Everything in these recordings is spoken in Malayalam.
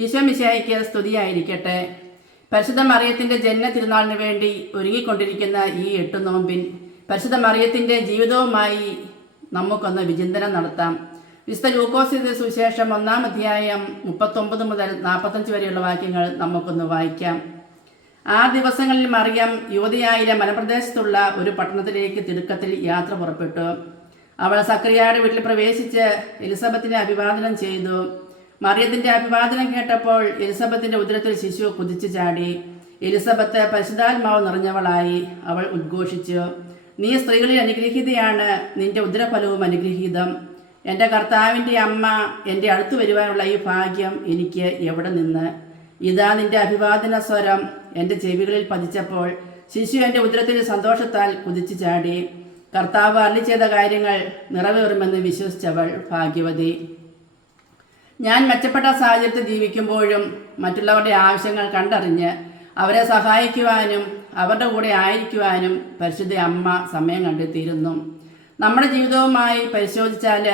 ഈശോ മിശിഹായ്ക്ക് സ്തുതിയായിരിക്കട്ടെ. പരിശുദ്ധ മറിയത്തിൻ്റെ ജന്മ തിരുനാളിന് വേണ്ടി ഒരുങ്ങിക്കൊണ്ടിരിക്കുന്ന ഈ 8 നോമ്പിൽ പരിശുദ്ധ മറിയത്തിൻ്റെ ജീവിതവുമായി നമുക്കൊന്ന് വിചിന്തനം നടത്താം. വിശുദ്ധ ലൂക്കോസിന്റെ സുവിശേഷം 1-ാം അധ്യായം 39 മുതൽ 45 വരെയുള്ള വാക്യങ്ങൾ നമുക്കൊന്ന് വായിക്കാം. ആ ദിവസങ്ങളിൽ മറിയം യൂദയായിലെ മലപ്രദേശത്തുള്ള ഒരു പട്ടണത്തിലേക്ക് തിടുക്കത്തിൽ യാത്ര പുറപ്പെട്ടു. അവൾ സക്രിയയുടെ വീട്ടിൽ പ്രവേശിച്ച് എലിസബത്തിനെ അഭിവാദനം ചെയ്തു. മറിയത്തിന്റെ അഭിവാദനം കേട്ടപ്പോൾ എലിസബത്തിന്റെ ഉദരത്തിൽ ശിശു കുതിച്ചു ചാടി. എലിസബത്ത് പരിശുദ്ധാത്മാവ് നിറഞ്ഞവളായി. അവൾ ഉദ്ഘോഷിച്ചു, നീ സ്ത്രീകളിൽ അനുഗ്രഹീതയാണ്, നിന്റെ ഉദരഫലവും അനുഗ്രഹീതം. എൻ്റെ കർത്താവിൻ്റെ അമ്മ, എൻ്റെ അടുത്ത് വരുവാനുള്ള ഈ ഭാഗ്യം എനിക്ക് എവിടെ നിന്ന്? ഇതാ നിന്റെ അഭിവാദന സ്വരം എൻ്റെ ചെവികളിൽ പതിച്ചപ്പോൾ ശിശു എൻ്റെ ഉദരത്തിൽ സന്തോഷത്താൽ കുതിച്ചു ചാടി. കർത്താവ് അരുളി ചെയ്ത കാര്യങ്ങൾ നിറവേറുമെന്ന് വിശ്വസിച്ചവൾ ഭാഗ്യവതി. ഞാൻ മെച്ചപ്പെട്ട സാഹചര്യത്തിൽ ജീവിക്കുമ്പോഴും മറ്റുള്ളവരുടെ ആവശ്യങ്ങൾ കണ്ടറിഞ്ഞ് അവരെ സഹായിക്കുവാനും അവരുടെ കൂടെ ആയിരിക്കുവാനും പരിശുദ്ധ അമ്മ സമയം കണ്ടെത്തിയിരുന്നു. നമ്മുടെ ജീവിതവുമായി പരിശോധിച്ചാൽ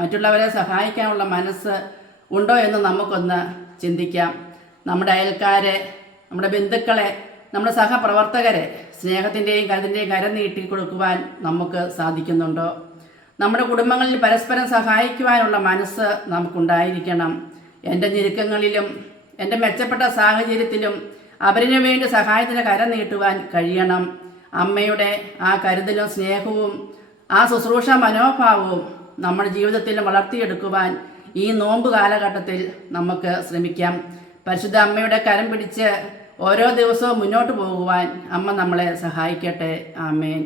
മറ്റുള്ളവരെ സഹായിക്കാനുള്ള മനസ്സ് ഉണ്ടോ എന്ന് നമുക്കൊന്ന് ചിന്തിക്കാം. നമ്മുടെ അയൽക്കാരെ, നമ്മുടെ ബന്ധുക്കളെ, നമ്മുടെ സഹപ്രവർത്തകരെ സ്നേഹത്തിൻ്റെയും കരുത്തിൻ്റെയും കരം നീട്ടി കൊടുക്കുവാൻ നമുക്ക് സാധിക്കുന്നുണ്ടോ? നമ്മുടെ കുടുംബങ്ങളിൽ പരസ്പരം സഹായിക്കുവാനുള്ള മനസ്സ് നമുക്കുണ്ടായിരിക്കണം. എൻ്റെ ഞെരുക്കങ്ങളിലും എൻ്റെ മെച്ചപ്പെട്ട സാഹചര്യത്തിലും അവരിനു വേണ്ടി സഹായത്തിന് കരം നീട്ടുവാൻ കഴിയണം. അമ്മയുടെ ആ കരുതലും സ്നേഹവും ആ ശുശ്രൂഷ മനോഭാവവും നമ്മുടെ ജീവിതത്തിൽ വളർത്തിയെടുക്കുവാൻ ഈ നോമ്പ് കാലഘട്ടത്തിൽ നമുക്ക് ശ്രമിക്കാം. പരിശുദ്ധ അമ്മയുടെ കരം പിടിച്ച് ഓരോ ദിവസവും മുന്നോട്ട് പോകുവാൻ അമ്മ നമ്മളെ സഹായിക്കട്ടെ. ആമേൻ.